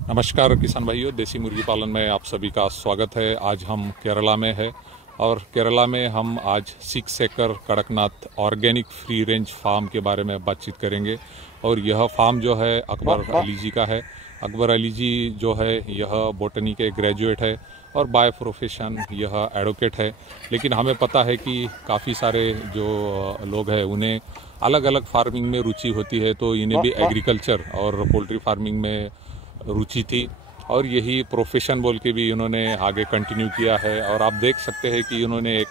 नमस्कार किसान भाइयों, देसी मुर्गी पालन में आप सभी का स्वागत है। आज हम केरला में है और केरला में हम आज 6 एकड़ Kadaknath organic free range farm के बारे में बातचीत करेंगे। और यह फार्म जो है अकबर अली जी का है। अकबर अली जी जो है यह बॉटनी के ग्रेजुएट है और बाय प्रोफेशन यह एडवोकेट है। लेकिन हमें पता है कि काफ़ी सारे जो लोग हैं उन्हें अलग अलग फार्मिंग में रुचि होती है, तो इन्हें भी एग्रीकल्चर और पोल्ट्री फार्मिंग में रुचि थी और यही प्रोफेशन बोल के भी इन्होंने आगे कंटिन्यू किया है। और आप देख सकते हैं कि इन्होंने एक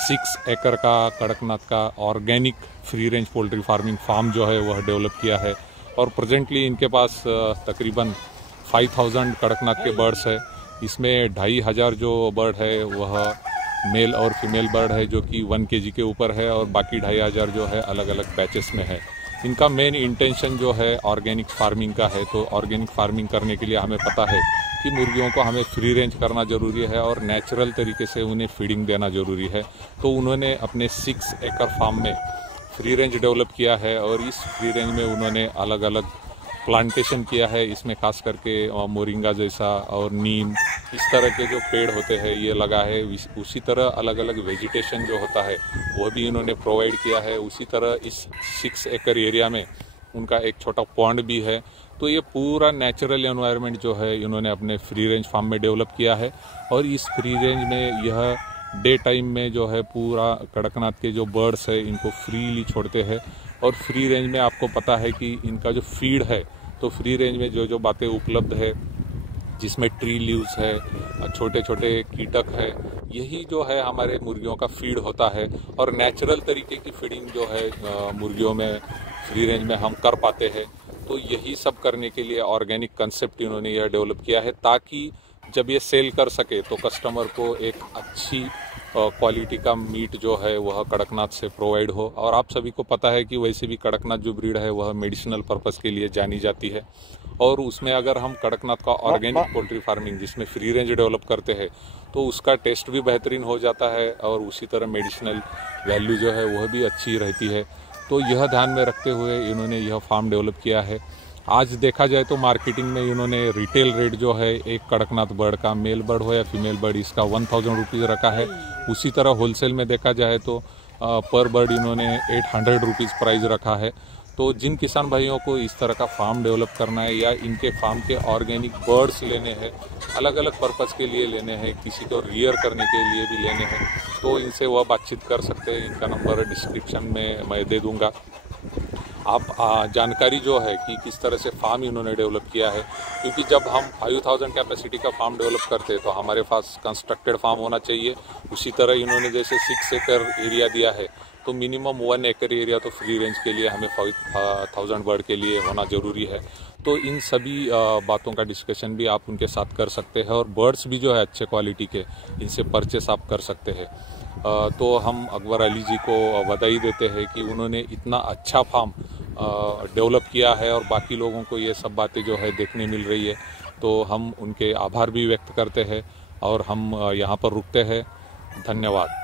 6 एकड़ का कड़कनाथ का organic free range poultry farming farm जो है वह डेवलप किया है। और प्रेजेंटली इनके पास तकरीबन 5000 कड़कनाथ के बर्ड्स है। इसमें 2500 जो बर्ड है वह मेल और फीमेल बर्ड है जो कि 1 kg के ऊपर है, और बाकी 2500 जो है अलग अलग बैचेस में है। इनका मेन इंटेंशन जो है ऑर्गेनिक फार्मिंग का है। तो ऑर्गेनिक फार्मिंग करने के लिए हमें पता है कि मुर्गियों को हमें फ्री रेंज करना ज़रूरी है और नेचुरल तरीके से उन्हें फीडिंग देना ज़रूरी है। तो उन्होंने अपने 6 एकड़ फार्म में फ्री रेंज डेवलप किया है और इस फ्री रेंज में उन्होंने अलग अलग प्लांटेशन किया है। इसमें खास करके मोरिंगा जैसा और नीम इस तरह के जो पेड़ होते हैं ये लगा है। उसी तरह अलग अलग वेजिटेशन जो होता है वह भी इन्होंने प्रोवाइड किया है। उसी तरह इस 6 एकड़ एरिया में उनका एक छोटा पॉन्ड भी है। तो ये पूरा नेचुरल एनवायरनमेंट जो है इन्होंने अपने फ्री रेंज फार्म में डेवलप किया है। और इस फ्री रेंज में यह डे टाइम में जो है पूरा कड़कनाथ के जो बर्ड्स है इनको फ्रीली छोड़ते हैं। और फ्री रेंज में आपको पता है कि इनका जो फीड है, तो फ्री रेंज में जो जो बातें उपलब्ध है जिसमें ट्री लीव्स है, छोटे छोटे कीटक है, यही जो है हमारे मुर्गियों का फीड होता है। और नेचुरल तरीके की फीडिंग जो है मुर्गियों में फ्री रेंज में हम कर पाते हैं। तो यही सब करने के लिए ऑर्गेनिक कंसेप्ट इन्होंने यह डेवलप किया है ताकि जब ये सेल कर सके तो कस्टमर को एक अच्छी क्वालिटी का मीट जो है वह कड़कनाथ से प्रोवाइड हो। और आप सभी को पता है कि वैसे भी कड़कनाथ जो ब्रीड है वह मेडिसिनल पर्पस के लिए जानी जाती है। और उसमें अगर हम कड़कनाथ का ऑर्गेनिक पोल्ट्री फार्मिंग जिसमें फ्री रेंज डेवलप करते हैं तो उसका टेस्ट भी बेहतरीन हो जाता है और उसी तरह मेडिसिनल वैल्यू जो है वह भी अच्छी रहती है। तो यह ध्यान में रखते हुए इन्होंने यह फार्म डेवलप किया है। आज देखा जाए तो मार्केटिंग में इन्होंने रिटेल रेट जो है एक कड़कनाथ बर्ड का, मेल बर्ड हो या फीमेल बर्ड, इसका 1000 रुपीज़ रखा है। उसी तरह होलसेल में देखा जाए तो पर बर्ड इन्होंने 800 रुपीज़ प्राइस रखा है। तो जिन किसान भाइयों को इस तरह का फार्म डेवलप करना है या इनके फार्म के ऑर्गेनिक बर्ड्स लेने हैं, अलग अलग पर्पज़ के लिए लेने हैं, किसी को रियर करने के लिए भी लेने हैं, तो इनसे वह बातचीत कर सकते हैं। इनका नंबर डिस्क्रिप्शन में मैं दे दूँगा। आप जानकारी जो है कि किस तरह से फार्म इन्होंने डेवलप किया है, क्योंकि जब हम 5000 कैपेसिटी का फार्म डेवलप करते हैं तो हमारे पास कंस्ट्रक्टेड फार्म होना चाहिए। उसी तरह इन्होंने जैसे 6 एकड़ एरिया दिया है तो मिनिमम 1 एकड़ एरिया तो फ्री रेंज के लिए हमें 5000 बर्ड के लिए होना ज़रूरी है। तो इन सभी बातों का डिस्कशन भी आप उनके साथ कर सकते हैं और बर्ड्स भी जो है अच्छे क्वालिटी के इनसे परचेस आप कर सकते हैं। तो हम अकबर अली जी को बधाई देते हैं कि उन्होंने इतना अच्छा फार्म डेवलप किया है और बाकी लोगों को ये सब बातें जो है देखने मिल रही है। तो हम उनके आभार भी व्यक्त करते हैं और हम यहाँ पर रुकते हैं। धन्यवाद।